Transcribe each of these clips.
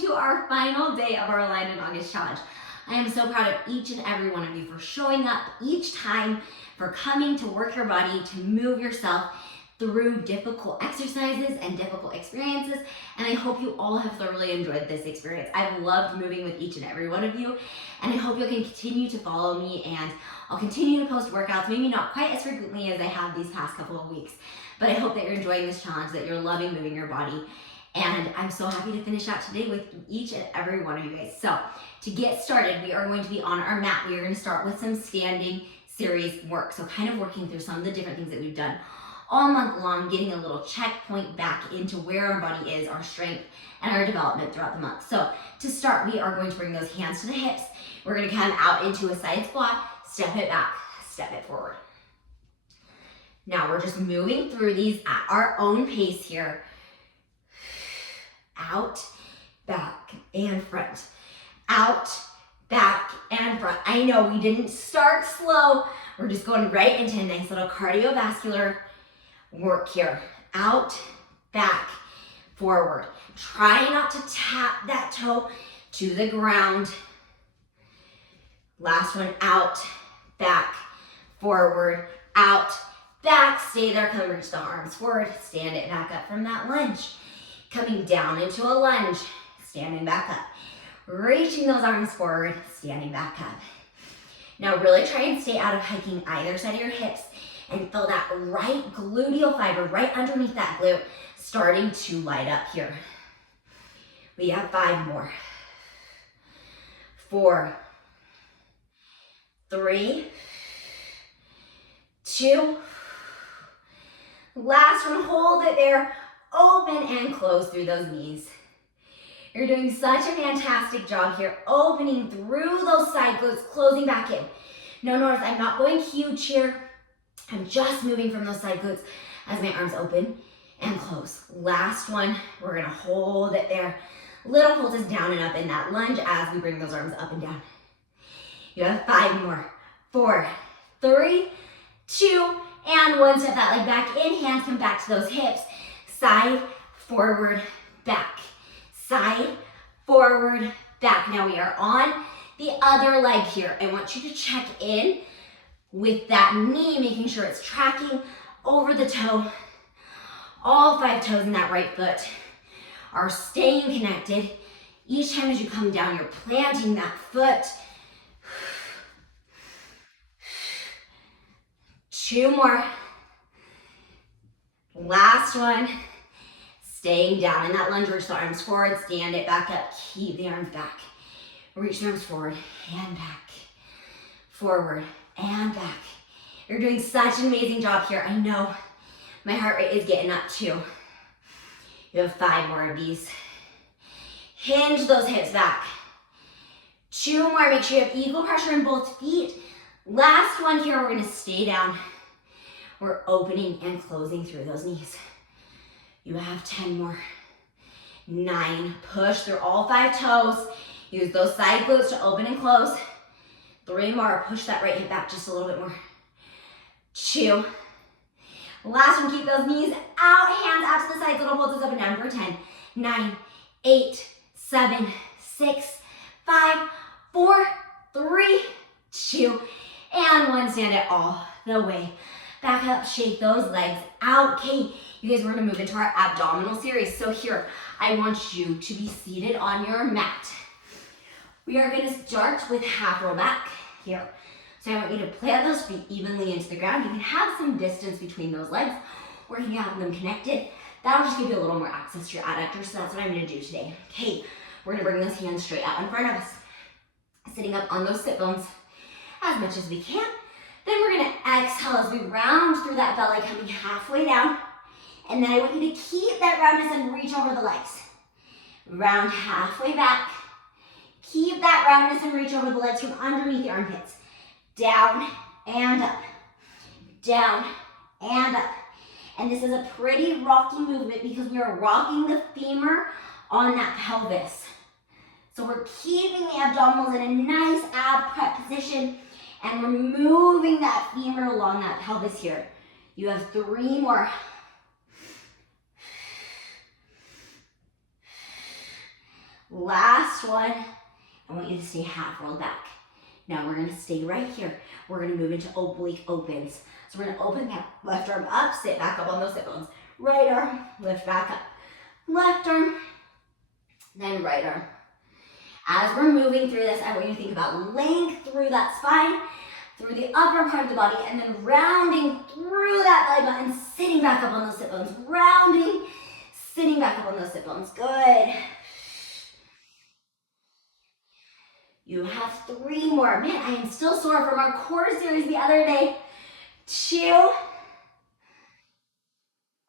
to our final day of our Aligned in August challenge. I am so proud of each and every one of you for showing up each time, for coming to work your body, to move yourself through difficult exercises and difficult experiences, and I hope you all have thoroughly enjoyed this experience. I've loved moving with each and every one of you, and I hope you can continue to follow me, and I'll continue to post workouts, maybe not quite as frequently as I have these past couple of weeks, but I hope that you're enjoying this challenge, that you're loving moving your body, and I'm so happy to finish out today with each and every one of you guys. So to get started, we are going to be on our mat. We are going to start with some standing series work, so kind of working through some of the different things that we've done all month long, getting a little checkpoint back into where our body is, our strength, and our development throughout the month. So to start, we are going to bring those hands to the hips. We're going to come out into a side squat, step it back, step it forward. Now we're just moving through these at our own pace here. Out, back, and front. Out, back, and front. I know we didn't start slow. We're just going right into a nice little cardiovascular work here. Out, back, forward. Try not to tap that toe to the ground. Last one, out, back, forward, out, back. Stay there, come reach the arms forward. Stand it back up from that lunge. Coming down into a lunge, standing back up. Reaching those arms forward, standing back up. Now really try and stay out of hiking either side of your hips and feel that right gluteal fiber right underneath that glute starting to light up here. We have 5 more. 4, 3, 2. Last one, hold it there. Open and close through those knees. You're doing such a fantastic job here, opening through those side glutes, closing back in. Now notice I'm not going huge here. I'm just moving from those side glutes as my arms open and close. Last one, we're gonna hold it there. Little pulses down and up in that lunge as we bring those arms up and down. You have 5 more. 4, 3, 2, and 1. Step that leg back in, hands come back to those hips. Side, forward, back. Side, forward, back. Now we are on the other leg here. I want you to check in with that knee, making sure it's tracking over the toe. All 5 toes in that right foot are staying connected. Each time as you come down, you're planting that foot. 2 more. Last one. Staying down in that lunge, reach the arms forward, stand it back up, keep the arms back. Reach the arms forward and back. Forward and back. You're doing such an amazing job here. I know my heart rate is getting up too. You have 5 more of these. Hinge those hips back. 2 more, make sure you have equal pressure in both feet. Last one here, we're gonna stay down. We're opening and closing through those knees. You have 10 more. 9, push through all 5 toes. Use those side glutes to open and close. 3 more, push that right hip back just a little bit more. 2. Last one, keep those knees out, hands out to the sides, little pulses up and down for 10, 9, 8, 7, 6, 5, 4, 3, 2, and 1. Stand it all the way back up, shake those legs out. Okay, you guys, we're gonna move into our abdominal series. So here, I want you to be seated on your mat. We are gonna start with half roll back here. So I want you to plant those feet evenly into the ground. You can have some distance between those legs, or you can have them connected. That'll just give you a little more access to your adductors, so that's what I'm gonna do today. Okay, we're gonna bring those hands straight out in front of us. Sitting up on those sit bones as much as we can. Then we're gonna exhale as we round through that belly, coming halfway down. And then I want you to keep that roundness and reach over the legs. Round halfway back. Keep that roundness and reach over the legs from underneath the armpits. Down and up. Down and up. And this is a pretty rocky movement because we are rocking the femur on that pelvis. So we're keeping the abdominals in a nice ab prep position, and we're moving that femur along that pelvis here. You have 3 more. Last one. I want you to stay half rolled back. Now we're gonna stay right here. We're gonna move into oblique opens. So we're gonna open that left arm up, sit back up on those sit bones. Right arm, lift back up. Left arm, then right arm. As we're moving through this, I want you to think about length through that spine, through the upper part of the body, and then rounding through that belly button, sitting back up on those sit bones. Rounding, sitting back up on those sit bones. Good. You have 3 more. Man, I am still sore from our core series the other day. 2.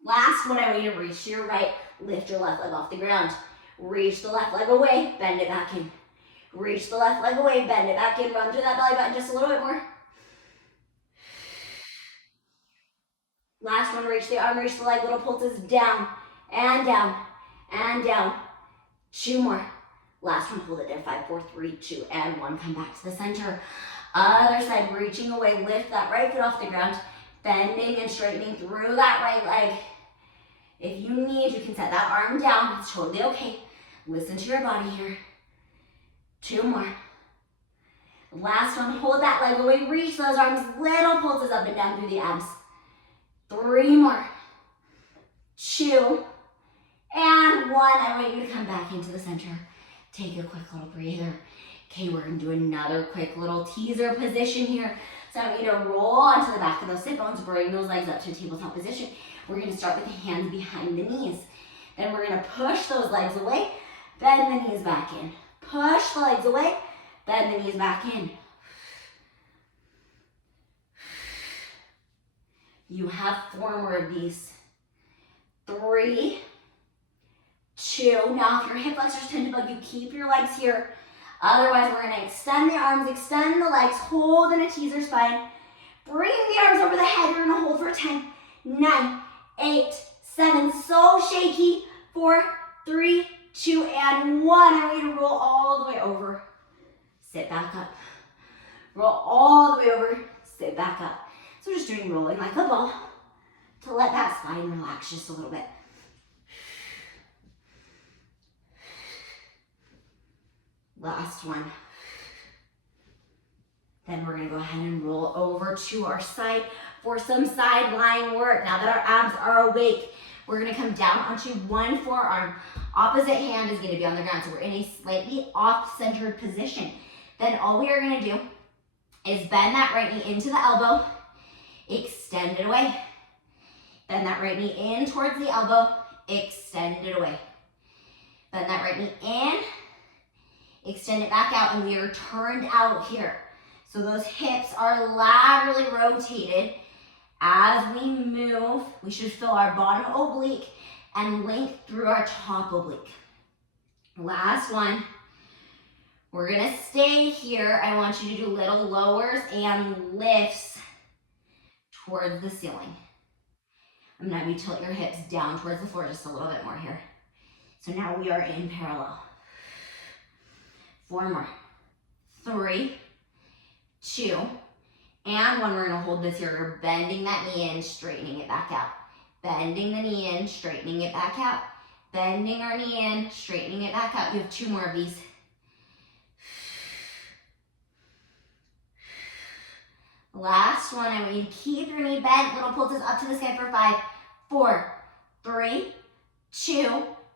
Last one, I want you to reach to your right, lift your left leg off the ground. Reach the left leg away, bend it back in. Reach the left leg away, bend it back in. Run through that belly button just a little bit more. Last one, reach the arm, reach the leg, little pulses down and down and down. 2 more. Last one, hold it there, 5, 4, 3, 2, and 1. Come back to the center. Other side, reaching away, lift that right foot off the ground, bending and straightening through that right leg. If you need, you can set that arm down. It's totally okay. Listen to your body here. 2 more. Last one, hold that leg away, reach those arms, little pulses up and down through the abs. 3 more. 2, and 1. I want you to come back into the center. Take a quick little breather. Okay, we're gonna do another quick little teaser position here. So I want you to roll onto the back of those sit bones, bring those legs up to tabletop position. We're gonna start with the hands behind the knees. Then we're gonna push those legs away, bend the knees back in. Push the legs away, bend the knees back in. You have 4 more of these. 3, 2. Now if your hip flexors tend to bug you, keep your legs here. Otherwise, we're gonna extend the arms, extend the legs, hold in a teaser spine. Bring the arms over the head. You're gonna hold for 10, 9, 8, 7. So shaky. 4, 3, 2, and 1. I want you to roll all the way over. Sit back up. Roll all the way over. Sit back up. So we're just doing rolling like a ball to let that spine relax just a little bit. Last one. Then we're gonna go ahead and roll over to our side for some side lying work. Now that our abs are awake, we're gonna come down onto one forearm. Opposite hand is gonna be on the ground, so we're in a slightly off-centered position. Then all we are gonna do is bend that right knee into the elbow, extend it away. Bend that right knee in towards the elbow, extend it away. Bend that right knee in, extend it back out, and we are turned out here. So those hips are laterally rotated. As we move, we should feel our bottom oblique and length through our top oblique. Last one. We're gonna stay here. I want you to do little lowers and lifts towards the ceiling. I'm gonna have you tilt your hips down towards the floor just a little bit more here. So now we are in parallel. 4 more. 3, 2, and 1. We're gonna hold this here. We're bending that knee in, straightening it back out. Bending the knee in, straightening it back out. Bending our knee in, straightening it back out. You have 2 more of these. Last one, I want you to keep your knee bent, little pulses up to the sky for 5, 4, 3, 2,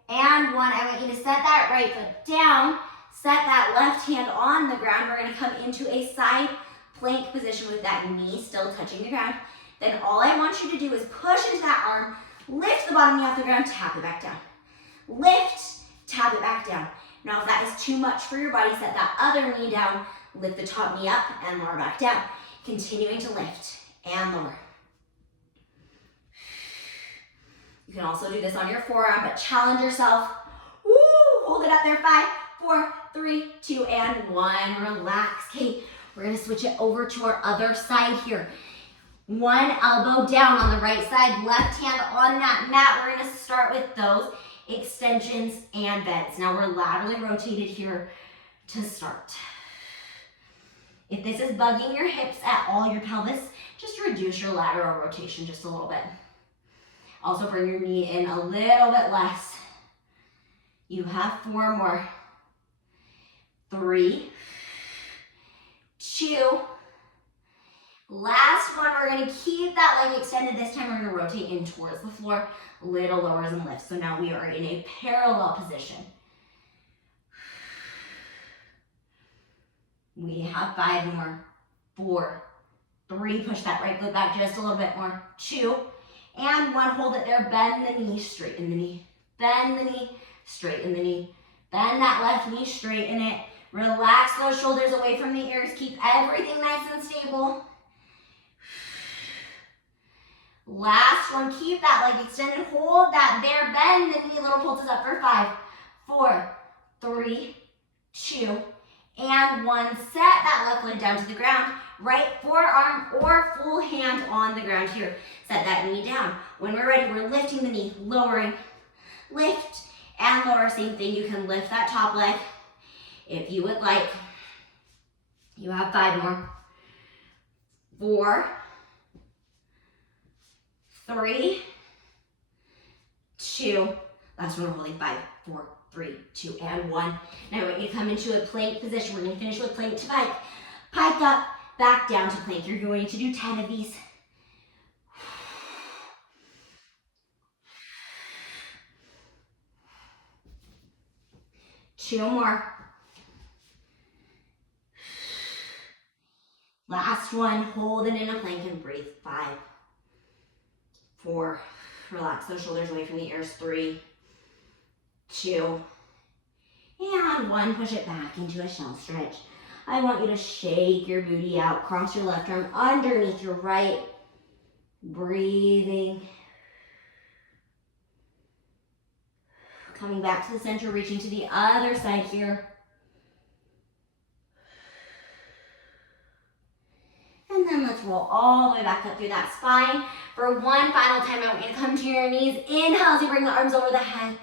and 1. I want you to set that right foot down, set that left hand on the ground. We're gonna come into a side plank position with that knee still touching the ground. Then all I want you to do is push into that arm, lift the bottom knee off the ground, tap it back down. Lift, tap it back down. Now if that is too much for your body, set that other knee down, lift the top knee up and lower back down. Continuing to lift and lower. You can also do this on your forearm, but challenge yourself. Woo! Hold it up there. 5, 4, 3, 2, and 1. Relax. Okay, we're gonna switch it over to our other side here. One elbow down on the right side, left hand on that mat. We're gonna start with those extensions and bends. Now we're laterally rotated here to start. If this is bugging your hips at all, your pelvis, just reduce your lateral rotation just a little bit. Also bring your knee in a little bit less. You have 4 more. 3, 2. Last one, we're gonna keep that leg extended. This time we're gonna rotate in towards the floor, little lowers and lifts. So now we are in a parallel position. We have 5 more. 4, 3, push that right glute back just a little bit more. 2, and 1, hold it there. Bend the knee, straighten the knee. Bend the knee, straighten the knee. Bend that left knee, straighten it. Relax those shoulders away from the ears. Keep everything nice and stable. Last one, keep that leg extended. Hold that there. Bend the knee, little pulses up for 5, 4, 3, 2, and 1. Set that left leg down to the ground. Right forearm or full hand on the ground here. Set that knee down. When we're ready, we're lifting the knee, lowering, lift, and lower. Same thing, you can lift that top leg if you would like. You have 5 more. 4, 3, 2. Last one, we're holding 5, 4, 3, 2, and 1. Now I want you to come into a plank position. We're going to finish with plank to pike. Pike up, back down to plank. You're going to do 10 of these. Two more. Last one, hold it in a plank and breathe. 5, 4, relax those shoulders away from the ears. 3, 2, and 1. Push it back into a shell stretch. I want you to shake your booty out. Cross your left arm underneath your right. Breathing. Coming back to the center, reaching to the other side here. And then let's roll all the way back up through that spine. For one final time, I want you to come to your knees. Inhale as you bring the arms over the head.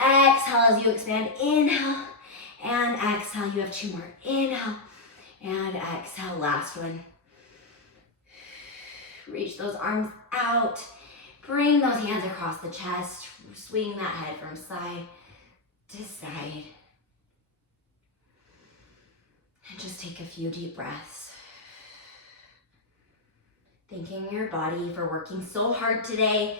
Exhale as you expand. Inhale and exhale. You have 2 more. Inhale and exhale. Last one. Reach those arms out. Bring those hands across the chest. Swing that head from side to side. And just take a few deep breaths. Thanking your body for working so hard today.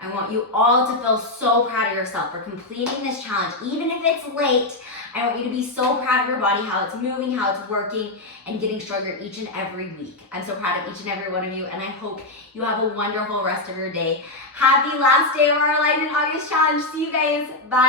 I want you all to feel so proud of yourself for completing this challenge. Even if it's late, I want you to be so proud of your body, how it's moving, how it's working, and getting stronger each and every week. I'm so proud of each and every one of you, and I hope you have a wonderful rest of your day. Happy last day of our Alignment August Challenge. See you guys. Bye.